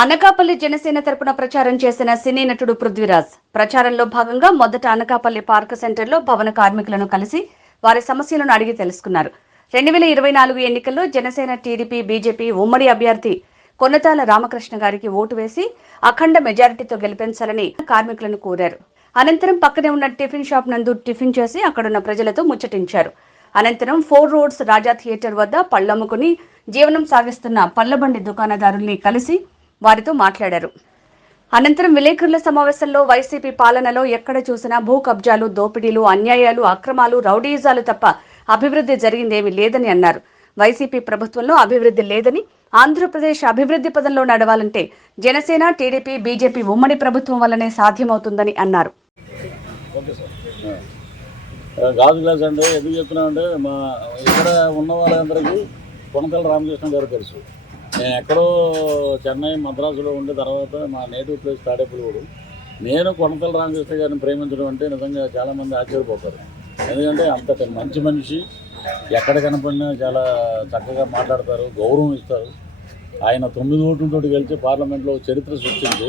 అనకాపల్లి జనసేన తరపున ప్రచారం చేసిన సినీ నటుడు పృథ్వీరాజ్ ప్రచారంలో భాగంగా మొదట అనకాపల్లి పార్క్ సెంటర్లో భవన కార్మికులను కలిసి వారి సమస్యలను అడిగి తెలుసుకున్నారు. 2024 ఎన్నికల్లో జనసేన, టీడీపీ, బీజేపీ ఉమ్మడి అభ్యర్థి కొన్నతాల రామకృష్ణ గారికి ఓటు వేసి అఖండ మెజారిటీతో గెలిపించాలని కార్మికులను కోరారు. అనంతరం పక్కనే ఉన్న టిఫిన్ షాప్ నందు టిఫిన్ చేసి అక్కడున్న ప్రజలతో ముచ్చటించారు. అనంతరం 4 రోడ్స్ రాజా థియేటర్ వద్ద పళ్లమ్ముకుని జీవనం సాగిస్తున్న పళ్లబండి దుకాణదారుల్ని కలిసి వారితో మాట్లాడారు. అనంతరం విలేకరుల సమావేశంలో వైసీపీ పాలనలో ఎక్కడ చూసినా భూ కబ్జాలు, దోపిడీలు, అన్యాయాలు, అక్రమాలు, రౌడీయిజాలు తప్ప అభివృద్ధి జరిగిందేమీ లేదని అన్నారు. వైసీపీ ప్రభుత్వంలో అభివృద్ధి లేదని, ఆంధ్రప్రదేశ్ అభివృద్ధి పదంలో నడవాలంటే జనసేన, టీడీపీ, బీజేపీ ఉమ్మడి ప్రభుత్వం వల్లనే సాధ్యమవుతుందని అన్నారు. గాజు గ్లాస్ అంటే ఎందుకు చెప్తున్నామంటే మా ఇక్కడ ఉన్న వాళ్ళందరికీ కొనతల రామకృష్ణ గారు తెలుసు. నేను ఎక్కడో చెన్నై, మద్రాసులో ఉండే తర్వాత మా నేటివ్ ప్లేస్ తాడేపల్లిగూడు. నేను కొనతల రామకృష్ణ గారిని ప్రేమించడం అంటే నిజంగా చాలామంది ఆశ్చర్యపోతారు. ఎందుకంటే అంతటి మంచి మనిషి, ఎక్కడ కనపడినా చాలా చక్కగా మాట్లాడతారు, గౌరవం ఇస్తారు. ఆయన 9 ఓట్లతో గెలిచి పార్లమెంట్లో చరిత్ర సృష్టించి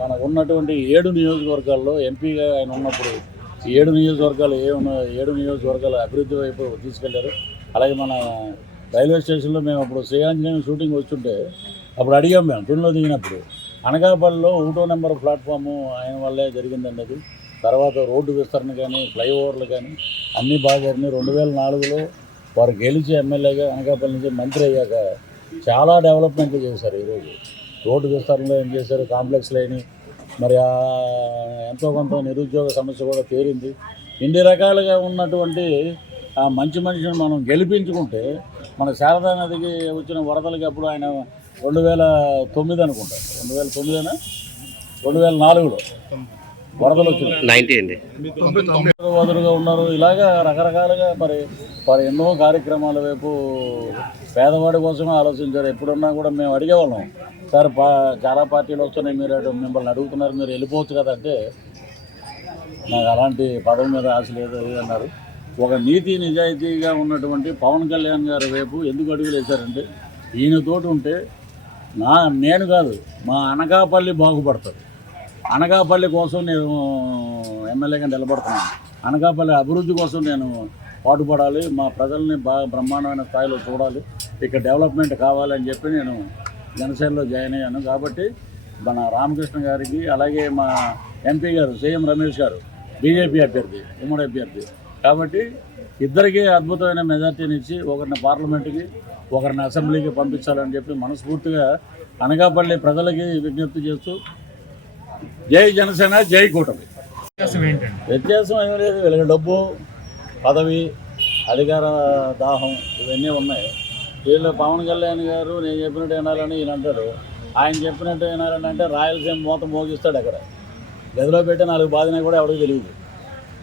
మనకు ఉన్నటువంటి 7 నియోజకవర్గాల్లో ఎంపీగా ఆయన ఉన్నప్పుడు 7 నియోజకవర్గాలు 7 నియోజకవర్గాల అభివృద్ధి వైపు తీసుకెళ్లారు. అలాగే మన రైల్వే స్టేషన్లో మేము అప్పుడు శ్రీయాంజనేయం షూటింగ్ వస్తుంటే అప్పుడు అడిగాం, మేము తునిలో దిగినప్పుడు అనకాపల్లిలో 1వ నెంబర్ ప్లాట్ఫాము ఆయన వల్లే జరిగిందండి. అది తర్వాత రోడ్డు విస్తరణ కానీ, ఫ్లైఓవర్లు కానీ అన్నీ బాగా జరిగినాయి. 2004లో వారు గెలిచి ఎమ్మెల్యేగా అనకాపల్లి నుంచి మంత్రి అయ్యాక చాలా డెవలప్మెంట్లు చేశారు. ఈరోజు రోడ్డు విస్తరణలో ఏం చేశారు, కాంప్లెక్స్లు అయినాయి. మరి ఎంతో కొంత నిరుద్యోగ సమస్య కూడా తీరింది. ఇన్ని రకాలుగా ఉన్నటువంటి ఆ మంచి మనిషిని మనం గెలిపించుకుంటే మన శారదా నదికి వచ్చిన వరదలకి అప్పుడు ఆయన 2009 అనుకుంటా, 2009 2004లో వరదలు వచ్చింది. వదులుగా ఉన్నారు. ఇలాగా రకరకాలుగా మరి ఎన్నో కార్యక్రమాల వైపు పేదవాడి కోసమే ఆలోచించారు. ఎప్పుడున్నా కూడా మేము అడిగేవాళ్ళం, సార్ చాలా పార్టీలు వస్తున్నాయి, మీరు మిమ్మల్ని అడుగుతున్నారు, మీరు వెళ్ళిపోవచ్చు కదా అంటే, నాకు అలాంటి పదవి మీద ఆశ లేదు అన్నారు. ఒక నీతి నిజాయితీగా ఉన్నటువంటి పవన్ కళ్యాణ్ గారి వైపు ఎందుకు అడుగులు వేశారంటే, ఈయనతోటి ఉంటే నేను కాదు, మా అనకాపల్లి బాగుపడుతుంది. అనకాపల్లి కోసం నేను ఎమ్మెల్యేగా నిలబడుతున్నాను. అనకాపల్లి అభివృద్ధి కోసం నేను పాటుపడాలి, మా ప్రజల్ని బాగా బ్రహ్మాండమైన స్థాయిలో చూడాలి, ఇక్కడ డెవలప్మెంట్ కావాలని చెప్పి నేను జనసేనలో జాయిన్ అయ్యాను. కాబట్టి మన రామకృష్ణ గారికి, అలాగే మా ఎంపీ గారు సీఎం రమేష్ గారు బీజేపీ అభ్యర్థి, ఉమ్మడి అభ్యర్థి. కాబట్టి ఇద్దరికీ అద్భుతమైన మెజార్టీని ఇచ్చి ఒకరిని పార్లమెంటుకి, ఒకరిని అసెంబ్లీకి పంపించాలని చెప్పి మనస్ఫూర్తిగా అనకాపల్లి ప్రజలకి విజ్ఞప్తి చేస్తూ, జై జనసేన, జై కూటమి. వ్యత్యాసం ఏమీ లేదు. వీళ్ళకి డబ్బు, పదవి, అధికార దాహం ఇవన్నీ ఉన్నాయి. వీళ్ళు పవన్ కళ్యాణ్ గారు నేను చెప్పినట్టు వినాలని ఈయన అంటాడు. ఆయన చెప్పినట్టు వినాలని అంటే రాయలసీమ మూత మోగిస్తాడు. అక్కడ గదిలో పెట్టి 4 బాధినా కూడా ఎవరికి తెలియదు.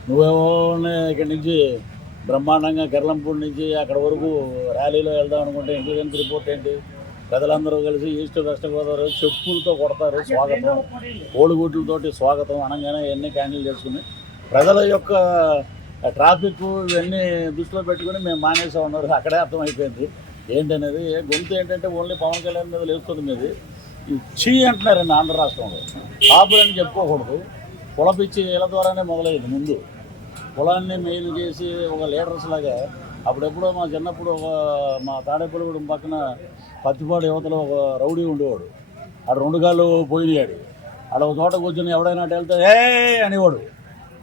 నువ్వేమో ఇక్కడి నుంచి బ్రహ్మాండంగా కిర్లంపూడి నుంచి అక్కడ వరకు ర్యాలీలో వెళ్దాం అనుకుంటే ఇంటెలిజెన్స్ రిపోర్ట్ ఏంటి, ప్రజలందరూ కలిసి ఈస్ట్ వెస్ట్ గోదావరి చెప్పులతో కొడతారు, స్వాగతం, కోడిగుడ్లతోటి స్వాగతం అనగానే ఇవన్నీ క్యాన్సిల్ చేసుకుని ప్రజల యొక్క ట్రాఫిక్ ఇవన్నీ దృష్టిలో పెట్టుకుని మేము మానేసా ఉన్నారు. అక్కడే అర్థమైపోయింది ఏంటనేది. గొంతు ఏంటంటే ఓన్లీ పవన్ కళ్యాణ్ మీద లేస్తుంది. మీది చీ అంటున్నారండి ఆంధ్ర రాష్ట్రంలో. కాపులని చెప్పుకోకూడదు. కులపిచ్చి వీళ్ళ ద్వారానే మొదలయ్యేది. ముందు కులాన్ని మెయిన్ చేసి ఒక లీడర్స్ లాగా అప్పుడెప్పుడో మా చిన్నప్పుడు మా తాడేపల్లిగూడెం పక్కన పత్తిపాడు యువతలో ఒక రౌడీ ఉండేవాడు. ఆడు 2 కాళ్ళు పోయినాడు. ఆడ ఒక చోట కూర్చొని ఎవడైనా అటు వెళ్తే ఏ అనేవాడు.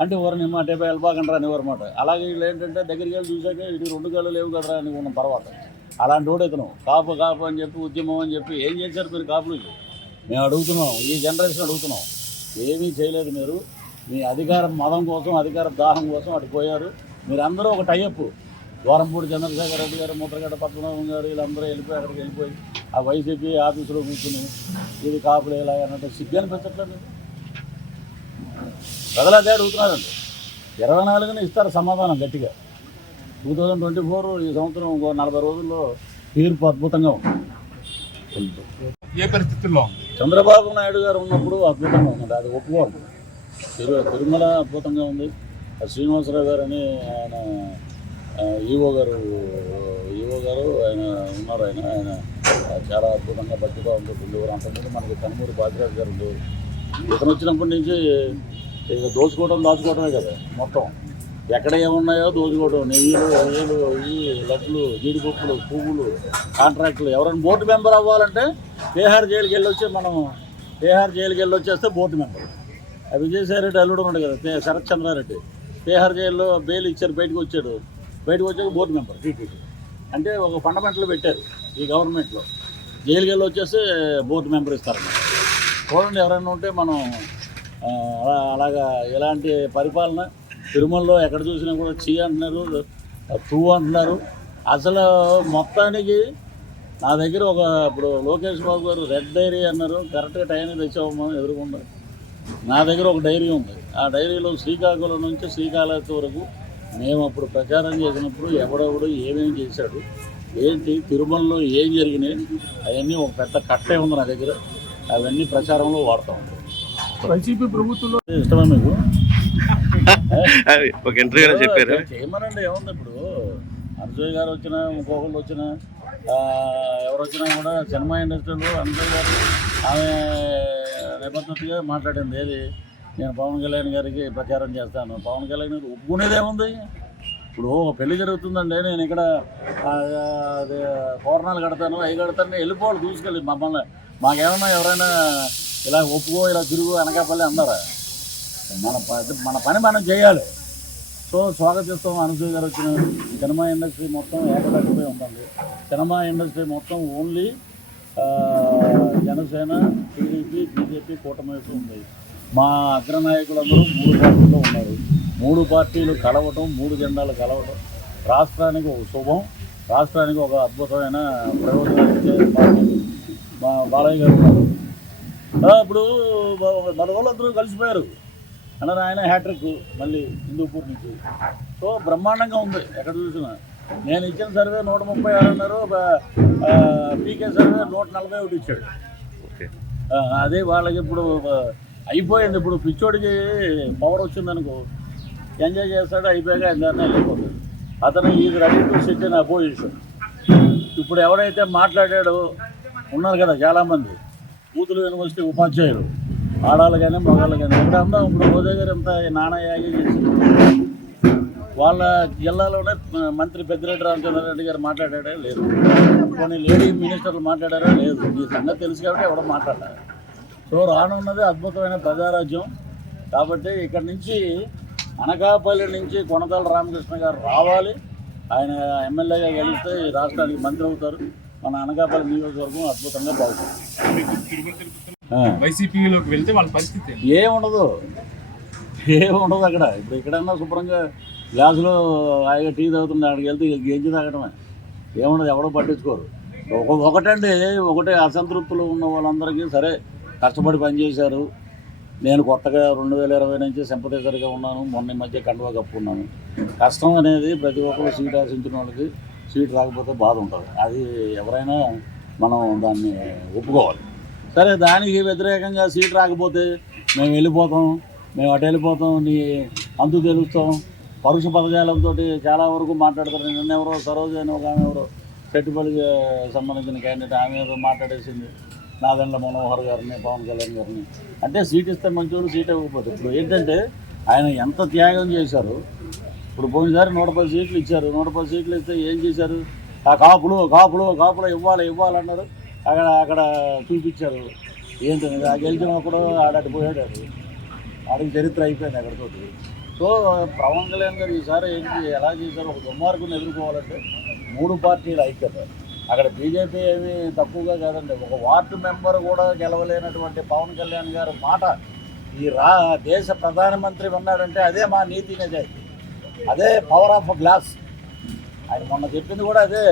అంటే ఎవరిని మాట వెళ్ళబాకంటారా అనేవారు మాట. అలాగే వీళ్ళు ఏంటంటే దగ్గరికి వెళ్ళి చూసాక ఇది 2 కాళ్ళు లేవు కదరా అని ఉన్న తర్వాత అలాంటి వాడు ఇతను కాపు అని చెప్పి ఉద్యమం అని చెప్పి ఏం చేశారు మీరు కాపులకి? మేము అడుగుతున్నాం, ఈ జనరేషన్ అడుగుతున్నాం. ఏమీ చేయలేదు. మీరు మీ అధికార మదం కోసం, అధికార దాహం కోసం అటు పోయారు. మీరందరూ ఒక టైఅప్, ద్వారంపూడి చంద్రశేఖర్ రెడ్డి గారు, ముద్రగడ్డ పద్మనాభం గారు వీళ్ళందరూ అక్కడికి వెళ్ళిపోయి ఆ వైసీపీ ఆఫీసులో కూర్చుని ఇది కాపులు ఇలా అన్నట్టు సిగ్గు అనిపించట్లేదు. ప్రజలు అదే అడుగుతున్నారండి. 24న ఇస్తారు సమాధానం గట్టిగా. 2024 ఈ సంవత్సరం 40 రోజుల్లో తీర్పు అద్భుతంగా ఉంది. ఏ పరిస్థితుల్లో చంద్రబాబు నాయుడు గారు ఉన్నప్పుడు అద్భుతంగా ఉంది, అది ఒప్పుకోండి. తిరుమల అద్భుతంగా ఉంది. శ్రీనివాసరావు గారు అని ఆయన ఈవో గారు ఆయన ఉన్నారు. ఆయన చాలా అద్భుతంగా భక్తిగా ఉండేవారు. అంతకుముందు మనకి కనుమూరు బాజిరాజు గారు ఉండేవారు. ఇతను వచ్చినప్పటి నుంచి ఇక దాచుకోవడమే కదా మొత్తం. ఎక్కడ ఏమున్నాయో దోచుకోవడం, నెయ్యిలు ఈ లడ్లు, జీడిపప్పులు, పువ్వులు, కాంట్రాక్టులు. ఎవరైనా బోర్డు మెంబర్ అవ్వాలంటే బీహార్ జైలుకి వెళ్ళి వచ్చేస్తే బోర్డు మెంబర్. విజయసాయి రెడ్డి అల్లుడు ఉన్నాడు కదా, శరత్ చంద్రారెడ్డి, బీహార్ జైల్లో బెయిల్ ఇచ్చారు, బయటకు వచ్చాక బోర్డు మెంబర్ టీటీడీ. అంటే ఒక ఫండమెంటల్ పెట్టారు ఈ గవర్నమెంట్లో. జైలుకి వెళ్ళి వచ్చేస్తే బోర్డు మెంబర్ ఇస్తారన్నమాట. చూడండి, ఎవరైనా ఉంటే మనం అలాగా ఇలాంటి పరిపాలన తిరుమలలో ఎక్కడ చూసినా కూడా చీ అంటున్నారు, తూ అంటున్నారు. అసలు మొత్తానికి నా దగ్గర ఇప్పుడు లోకేష్ బాబు గారు రెడ్ డైరీ అన్నారు, కరెక్ట్గా టైంకి తెచ్చామో ఎదురుకుండా. నా దగ్గర ఒక డైరీ ఉంది. ఆ డైరీలో శ్రీకాకుళం నుంచి శ్రీకాళహస్తి వరకు మేము అప్పుడు ప్రచారం చేసినప్పుడు ఎవడెవడు ఏమేమి చేశాడు, ఏంటి తిరుమలలో ఏం జరిగినాయి అవన్నీ ఒక పెద్ద కట్టే ఉంది నా దగ్గర. అవన్నీ ప్రచారంలో వాడుతూ ఉంటాం. వైసీపీ ప్రభుత్వంలో ఇష్టమే మీకు ఒక ఇంటర్వ్యూలో చెప్పారు. చేయమనండి, ఏముంది. ఇప్పుడు అనుసూయ గారు వచ్చినా, ఇంకొకళ్ళు వచ్చినా, ఎవరు వచ్చినా కూడా సినిమా ఇండస్ట్రీలో అనుసూయ గారు ఆమె నిబద్ధతగా మాట్లాడింది. ఏది, నేను పవన్ కళ్యాణ్ గారికి ప్రచారం చేస్తాను. పవన్ కళ్యాణ్ గారు ఒప్పుకునేదేముంది? ఇప్పుడు పెళ్లి జరుగుతుందండి, నేను ఇక్కడ పూర్ణాలు కడతాను, అవి కడతాను, వెళ్ళిపోవాలి దూసుకెళ్ళి. మమ్మల్ని మాకేమన్నా ఎవరైనా ఇలా ఒప్పుకో, ఇలా తిరుగు అనకాపల్లి అన్నారా? మన పని మనం చేయాలి. సో స్వాగతిస్తాం. అనుసూయ గారు వచ్చిన సినిమా ఇండస్ట్రీ మొత్తం ఏకదాటిపై ఉంటుంది. సినిమా ఇండస్ట్రీ మొత్తం ఓన్లీ జనసేన, టీడీపీ, బీజేపీ కూటమి వైపు ఉంది. మా అగ్రనాయకులందరూ 3 పార్టీల్లో ఉన్నారు. 3 పార్టీలు కలవటం, 3 జెండాలు కలవటం రాష్ట్రానికి ఒక శుభం, రాష్ట్రానికి ఒక అద్భుతమైన ప్రయోజనాలు ఇచ్చే పార్టీ మా బాలయ్య గారు ఉన్నారు. ఇప్పుడు మన వాళ్ళందరూ కలిసిపోయారు అన్నారు. ఆయన హ్యాట్రిక్ మళ్ళీ హిందూపూర్ నుంచి. సో బ్రహ్మాండంగా ఉంది ఎక్కడ చూసినా. నేను ఇచ్చిన సర్వే 136 అన్నారు, పీకే సర్వే 141 ఇచ్చాడు. అదే వాళ్ళకి ఇప్పుడు అయిపోయింది. ఇప్పుడు పిచ్చోడికి పవర్ వచ్చిందనుకో, ఎంజాయ్ చేస్తాడు, అయిపోయాక ఎందరినీ వెళ్ళిపోతాడు. అతను is ready to SIT in opposition. ఇప్పుడు ఎవరైతే మాట్లాడాడో ఉన్నారు కదా చాలామంది కూతురు యూనివర్సిటీ ఉపాధ్యాయులు, ఆడాళ్ళు కానీ మగాళ్ళు కానీ. ఎక్కడన్నా ఇప్పుడు రోజా గారు ఎంత నాణయాగి చేసింది. వాళ్ళ జిల్లాలోనే మంత్రి పెద్దిరెడ్డి రామచంద్రారెడ్డి గారు మాట్లాడాడే లేదు, కొన్ని లేడీ మినిస్టర్లు మాట్లాడారా లేదు. ఈ సంగతి తెలుసు కాబట్టి ఎవడో మాట్లాడారు. సో రానున్నది అద్భుతమైన ప్రజారాజ్యం. కాబట్టి ఇక్కడి నుంచి అనకాపల్లి నుంచి కొనతాల రామకృష్ణ గారు రావాలి. ఆయన ఎమ్మెల్యేగా గెలిస్తే ఈ రాష్ట్రానికి మంత్రి అవుతారు. మన అనకాపల్లి నియోజకవర్గం అద్భుతంగా బాగుంటుంది. వైసీపీలోకి వెళ్తే వాళ్ళ పరిస్థితి ఏముండదు అక్కడ. ఇప్పుడు ఎక్కడన్నా శుభ్రంగా గ్లాసులో హాయిగా టీ తాగుతుంది, అక్కడికి వెళ్తే గెంజి తాగడమే. ఏముండదు, ఎవడో పట్టించుకోరు. ఒకటే అసంతృప్తులు ఉన్న వాళ్ళందరికీ సరే కష్టపడి పనిచేశారు. నేను కొత్తగా 2020 నుంచి సింపథైజర్గా ఉన్నాను. మొన్న మధ్య కండువా కప్పుకున్నాను. కష్టం అనేది ప్రతి ఒక్కరు సీట్ ఆశించిన వాళ్ళకి సీట్ రాకపోతే బాధ ఉంటుంది. అది ఎవరైనా మనం దాన్ని ఒప్పుకోవాలి. సరే, దానికి వ్యతిరేకంగా సీట్ రాకపోతే మేము వెళ్ళిపోతాం, మేము అటు వెళ్ళిపోతాం, నీ అంతు తెలుస్తాం, పరుష పదజాలంతో చాలా వరకు మాట్లాడతారు. నిన్నెవరో సరోజ అని ఒక ఆమె ఎవరో చెట్టుపల్లికి సంబంధించిన క్యాండిడేట్, ఆమె ఏదో మాట్లాడేసింది నాదెండ్ల మనోహర్ గారిని, పవన్ కళ్యాణ్ గారిని. అంటే సీట్ ఇస్తే మంచి సీట్ ఇవ్వకపోతే. ఇప్పుడు ఏంటంటే ఆయన ఎంత త్యాగం చేశారు. ఇప్పుడు పోయినసారి 110 సీట్లు ఇచ్చారు. 110 సీట్లు ఇస్తే ఏం చేశారు? ఆ కాపులు ఇవ్వాలన్నారు. అక్కడ చూపించారు. ఏంటనేది ఆ గెలిచిన ఒకడు ఆడటి పోయాడు. ఆడికి చరిత్ర అయిపోయింది అక్కడితోటి. సో పవన్ కళ్యాణ్ గారు ఈసారి ఏంటి ఎలా చేశారు? ఒక దుర్మార్గుని ఎదుర్కోవాలంటే 3 పార్టీల ఐక్యత. అక్కడ బీజేపీ ఏమీ తక్కువగా కాదండి. ఒక వార్డు మెంబర్ కూడా గెలవలేనటువంటి పవన్ కళ్యాణ్ గారు మాట ఈ దేశ ప్రధానమంత్రి ఉన్నాడంటే అదే మా నీతి నిజాయితీ, అదే పవర్ ఆఫ్ గ్లాస్. ఆయన మొన్న చెప్పింది కూడా అదే,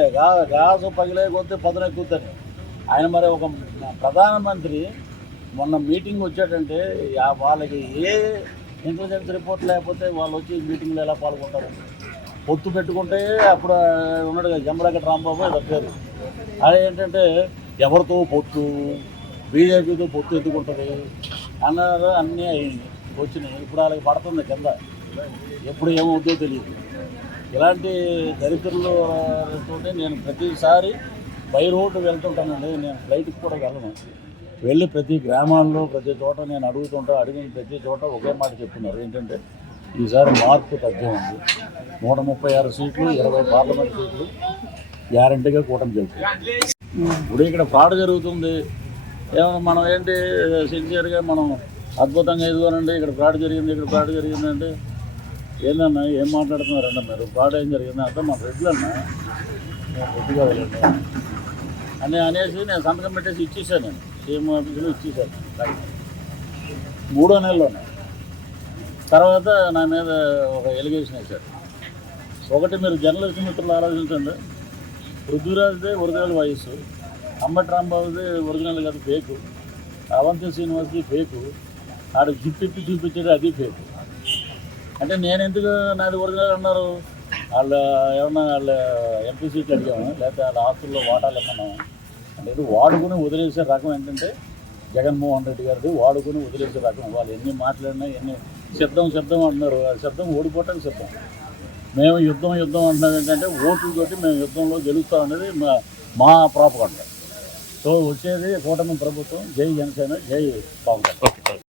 గ్లాసు పగిలే కొద్దీ పదునెక్కుద్దని. ఆయన మరి ఒక ప్రధానమంత్రి మొన్న మీటింగ్ వచ్చాడంటే వాళ్ళకి ఏ ఇంటెలిజెన్స్ రిపోర్ట్ లేకపోతే వాళ్ళు వచ్చి మీటింగ్లో ఎలా పాల్గొంటారు? పొత్తు పెట్టుకుంటే అప్పుడు ఉన్నాడు కదా జమ్మలగడ్డ రాంబాబు అది పేరు. అది ఏంటంటే ఎవరితో పొత్తు, బీజేపీతో పొత్తు ఎత్తుకుంటుంది అన్నారు. అన్నీ వచ్చినాయి. ఇప్పుడు వాళ్ళకి పడుతుంది కింద, ఎప్పుడు ఏమవుతుందో తెలియదు. ఇలాంటి దరిద్రులతో నేను ప్రతిసారి బై రోడ్డు వెళ్తుంటానండి, నేను ఫ్లైట్కి కూడా వెళ్ళను. వెళ్ళి ప్రతి గ్రామాల్లో ప్రతి చోట నేను అడిగిన ప్రతి చోట ఒకే మాట చెప్తున్నారు, ఏంటంటే ఈసారి మార్పు తగ్గం ఉంది. 136 సీట్లు, 20 పార్లమెంట్ సీట్లు గ్యారంటీగా కూటమి గెలుస్తుంది. ఇప్పుడు ఇక్కడ ఫ్రాడ్ జరుగుతుంది, ఏమన్నా మనం ఏంటి సిన్సియర్గా మనం అద్భుతంగా ఇదిగోనండి ఇక్కడ ఫ్రాడ్ జరిగింది అంటే ఏందన్నా ఏం మాట్లాడుతున్నారన్న మీరు? ఫ్రాడ్ ఏం జరిగింది అంటే మన రెడ్లన్నా రెడ్డిగా వెళ్ళండి అని అనేసి నేను సంతకం పెట్టేసి ఇచ్చేసాను. నేను సీఎం ఆఫీసులో ఇచ్చేసాను 3వ నెలలోనే. తర్వాత నా మీద ఒక ఎలిగేషన్ వేశారు. ఒకటి, మీరు జర్నలిస్ట్ మిత్రులు ఆలోచించండి, పృథ్వీరాజ్దే ఒరిజినల్ వాయిస్, అంబటి రాంబాబుది ఒరిజినల్ కాదు, ఫేకు. అవంతి శ్రీనివాస్ది ఫేకు, ఆడ జిప్పిప్పి చూపించేది అది ఫేకు. అంటే నేను ఎందుకు నాది ఒరిజినల్ అన్నారు? వాళ్ళ ఎంపీ సీట్లు అడిగాము, లేకపోతే వాళ్ళ ఆస్తుల్లో వాటాలు ఇమ్మన్నాము. అంటే వాడుకుని వదిలేసే రకం ఏంటంటే జగన్మోహన్ రెడ్డి గారిది వాడుకుని వదిలేసే రకం. వాళ్ళు ఎన్ని మాట్లాడినా ఎన్ని శబ్దం అంటున్నారు, ఆ శబ్దం ఓడిపోవటానికి శబ్దం. మేము యుద్ధం అంటున్నాం ఏంటంటే ఓట్లతోటి మేము యుద్ధంలో గెలుస్తాం అనేది మా ప్రాపగండ. సో వచ్చేది కూటమి ప్రభుత్వం. జై జనసేన, జై పవన్ కళ్యాణ్.